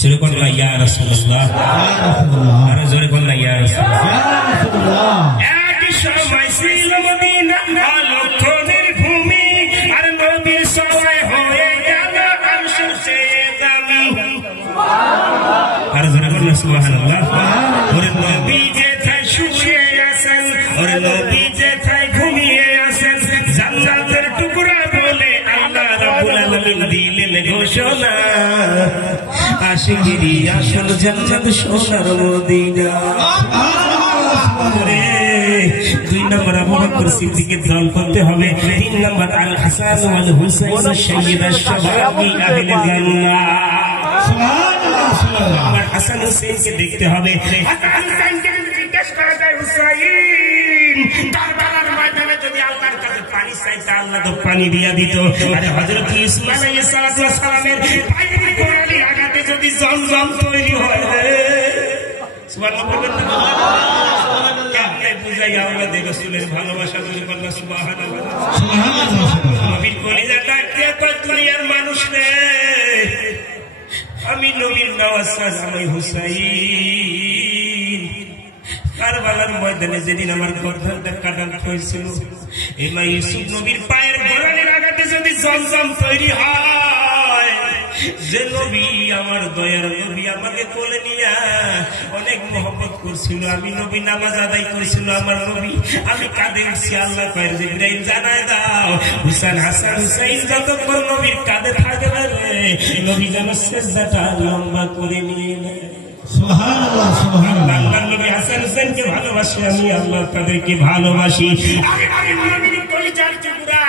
জোরে বলুন ইয়া রাসূলুল্লাহ, আরে জোরে বলুন ইয়া রাসূলুল্লাহ। এক সময় ছিল মদিনা আলোকনের ভূমি, আর নবীর সবাই হয়ে গেল আরশের চেয়ে দামি। আর জোরে বলুন সুবহানাল্লাহ। ওরে নবী যেথায় শুয়ে আছেন, ওরে নবী যেথায় ঘুমিয়ে আছেন, জান্নাতের টুকরা বলে আল্লাহ রাব্বুল আলামিন দিলেন ঘোষণা, আশিকেরই আসল জান্নাত সোনার মদিনা। দুই নম্বর আবু বকর সিদ্দিকের দল করতে হবে, তিন নম্বর আল হাসান ওয়াল হুসাইন সাইয়্যিদা শাবাবি আহলে জান্নাহ। সুবহানাল্লাহ, সুবহানাল্লাহ। হাসান হুসাইনকে দেখতে হবে। হাসান হুসাইনকে জিজ্ঞেস করা যায়, হুসাইন কারবালার ময়দানে যদি আল্লাহর কাছে পানি চাইতে আল্লাহ তো পানি দিয়া দিত, আরে হযরত ইসমাঈল আলাইহিস সালামের পায়ের গোড়ালি আঘাতে যদি জমজম তৈরি হয়, সুবহানাল্লাহ বলবেন না? কেমনে বুঝাই আমরা রাসূলের ভালোবাসা যদি বলনা সুবহানাল্লাহ, সুবহানাল্লাহ। নবীর কলিজাটা কত দুনিয়ার মানুষ রে, আমি নবীর নওয়াজ আমি হুসাইন। কারবালার ময়দানে যেদিন আমার গর্দানটা কাটানো হয়েছিল, ইমাম ইউসুফ নবীর পায়ের গোড়ালির আঘাতে যদি জমজম তৈরি হয়, যে নবী আমার দয়ার নবী আমাকে কোলে নিয়া অনেক মহব্বত করছিল, আমি নবী নামাজ আদায় করেছিল আমার নবী, আমি কাঁদে উঠছি, আল্লাহ কয় জিবরাইল জানায় দাও হুসাইন হাসান হুসাইন যতক্ষণ নবীর কাঁধে থাকবে নবী যেন সিজদাটা লম্বা করে নিয়ে নেয়। সুবহানাল্লাহ, সুবহানাল্লাহ। আল্লাহর নবী হাসান হুসাইনকে ভালোবাসি, আমি আল্লাহ তাদেরকে ভালোবাসি। আরে নবীর কলিজার টুকরা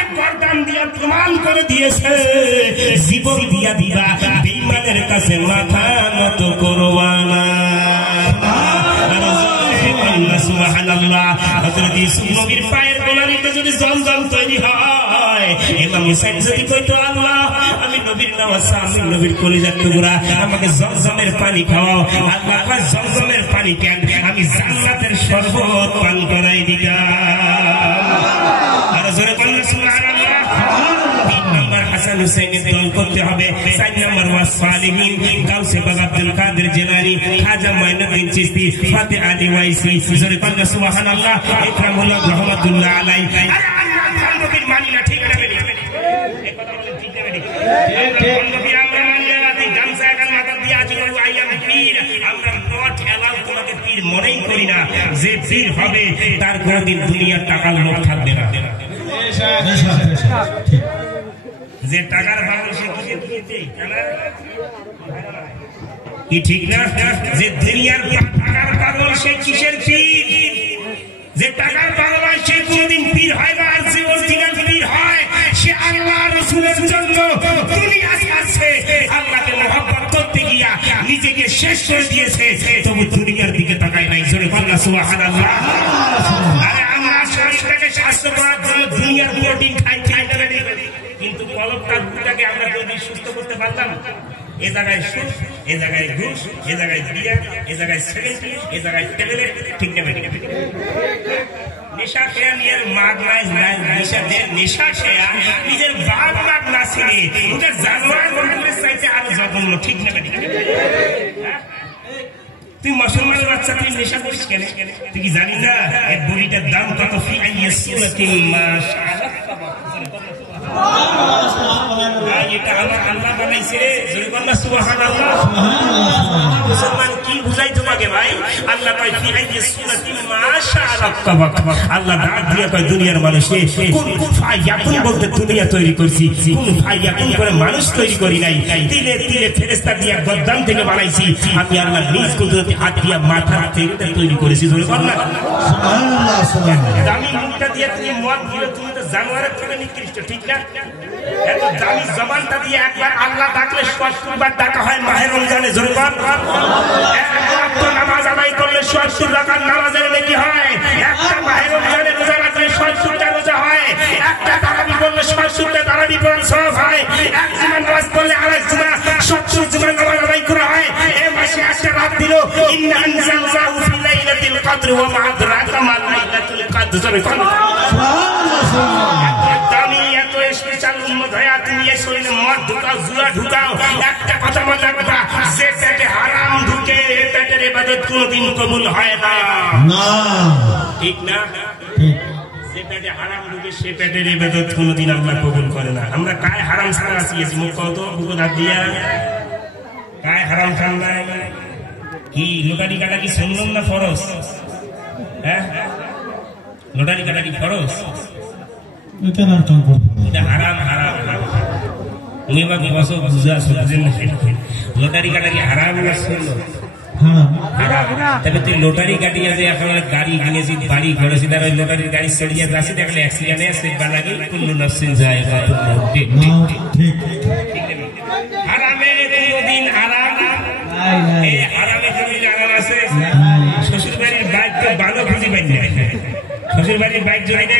এক গর্দান দিয়া প্রমাণ করে দিয়েছে, জীবন দিয়া দিবা বেঈমানের কাছে মাথা নত করবা না। সুবহানাল্লাহ। হযরত ইউসুফ নবীর পায়ের গোড়ালিতে যদি জমজম তৈরি হয়, ইমাম হুসাইন যদি কইতো আল্লাহ আমি নবীর নওয়াজ, আমি নবীর কলিজার টুকরা, আমাকে জমজমের পানি খাওয়াও, আল্লাহ কয় জমজমের পানি কেন, আমি জান্নাতের শরবত পান করাই দিতাম। আর জোরে বলুন সুবহানাল্লাহ। তিন নম্বর হাসান হুসাইনের দল করতে হবে। চার নম্বর ওয়াস সালিহিন, গাউসে বাগ আব্দুল কাদের জিলানী, খাজা মাইনুদ্দিন চিশতি, ফাতেহ আলী ওয়াইসি। জোরে বলুন সুবহানাল্লাহ। ইকরামুল্লাহ রাহমাতুল্লাহ আলাইহি। আরে আল্লাহ নবীর মানি না, ঠিক না বেটি? এই কথা বলেন, ঠিক না বেটি? ঠিক। নবী আমরা মানি না, তুই গামছা গাল মাথা দিয়ে আজকে আইয়াম পীর, আমরা নট এলাও তোমাকে পীর মনেই করি না। যে পীর হবে তার কোনদিন দুনিয়ার টাকার লোভ থাকবে না। যে টাকার পাগল সে কি ঠিক না? যে দুনিয়ার টাকার পাগল সে কিসের পীর? যে টাকার পাগল হয় সে কোনদিন পীর হয় না। আর যে অরিজিনাল পীর হয় সে আল্লাহ রাসূলের জন্য দুনিয়া ছাড়ছে, আল্লাহকে মহব্বত করতে গিয়া নিজেকে শেষ করে দিয়েছে, তবু দুনিয়ার দিকে তাকায় নাই। জোরে বলুন সুবহানাল্লাহ। আরে আমরা শরীরটাকে স্বাস্থ্য করার জন্য দুনিয়ার প্রোটিন খাই, কিন্তু কলবটাকে আমরা যদি সুস্থ করতে পারতাম, এ জায়গায় সুখ, এ জায়গায় ঘুষ, এ জায়গায় বিয়া, এ জায়গায় সেকেন্ডারি, এ জায়গায় ট্যাবলেট, ঠিক না? নেশা খেয়া নিজের মাগ নাই, নেশা খেয়া নিজের বাপ মাগ না ছিনে ওটা জানোয়ার বানানোর চাইতে আরো জঘন্য, ঠিক না? তুই মুসলমানের বাচ্চা, তুই নেশা করিস কেন? তুই কি জানি না এই বড়িটার দাম কত? ফি আইয়াসুরাতিন মাশাআল্লাহ। এটা আমার আল্লাহ বানাইছে। জোরে বলুন সুবহানাল্লাহ। মুসলমান কি বুঝাই তোমাকে ভাই? আল্লাহ কয় ফি আইয়াসুরাতিন মাশাআল্লাহ। আল্লাহ ডাক দিয়ে কয় দুনিয়ার মানুষকে কোন ফায়াকুন বলতে দুনিয়া তৈরি করছি, কোন ফায়াকুন করে মানুষ তৈরি করি নাই। তিলে তিলে ফেরেশতা দিয়ে গদ্দাম থেকে বানাইছি, আমি আল্লাহ নিজ কুদরতে হাত দিয়ে মাথা থেকে তৈরি করেছি। জোরে বলুন সুবহানাল্লাহ, সুবহানাল্লাহ। দামি মুখটা দিয়ে তুমি মদ দিলে তুমি তো জানোয়ারের থেকে নিকৃষ্ট, ঠিক না? এত দামি জবানটা দিয়ে একবার আল্লাহ ডাকলে ৭০ বার ডাকা হয় মাহে রমজানে। জোরে বলুন। এক ওয়াক্ত নামাজ আদায় করলে ৭০ রাকাত নামাজের নেকি হয়। একটা মাহে রমজানে রোজা রাখলে ৭০টা রোজা হয়। একটা তারাবি করলে ৭০টা তারাবি পড়ার সওয়াব হয়। এক জুমা নামাজ পড়লে আরেক জুমা ৭০ জুমা নামাজ আদায় করা হয়। এই মাসে একটা রাত দিল, ইন্না আনজালনাহু ফি লাইলাতিল কদর ওয়া মা আদরাকা মা লাইলাতুল কদর। জোরে বলুন সুবহানাল্লাহ। দামি এত স্পেশাল উম্মত হয়, তুমি এই শরীরে মদ ধোকা জুয়া ঢুকাও, একটা কথা মাথায় কথা, যে পেটে হারাম ঢুকে পেটের ইবাদত কোনোদিন কবুল হয় না, ঠিক না? যে পেটে হারাম ঢুকে সে পেটের ইবাদত কোনোদিন আল্লাহ কবুল করে না। আমরা কায় হারাম ছাড়া আসিয়েছি, মুখ কত বুকুর হাত দিয়া কায় হারাম খান নাই। কি লোটারি কাটা কি সুন্নত না ফরজ? হ্যাঁ, লোটারি কাটা কি ফরজ? হারাম হারাম উনি বা বসো বুঝা বুঝেন না, লোটারি কাটা কি হারাম না সুন্নত? তবে তুই লোটারি কাটিয়ে যে এখন গাড়ি কিনেছি, বাড়ি করেছি, তার ওই লোটারির গাড়ি চড়িয়ে যাচ্ছি, দেখলে অ্যাক্সিডেন্টে সেবা লাগে, কুল্লু নাফসিন যায়গাতুল মউত। হারামে কোনদিন আরাম, এই হারামে কোনদিন আরাম আছে? শ্বশুর বাড়ির বাইক তো ভালো খুঁজি পাই না, শ্বশুর বাড়ির বাইক জড়িয়ে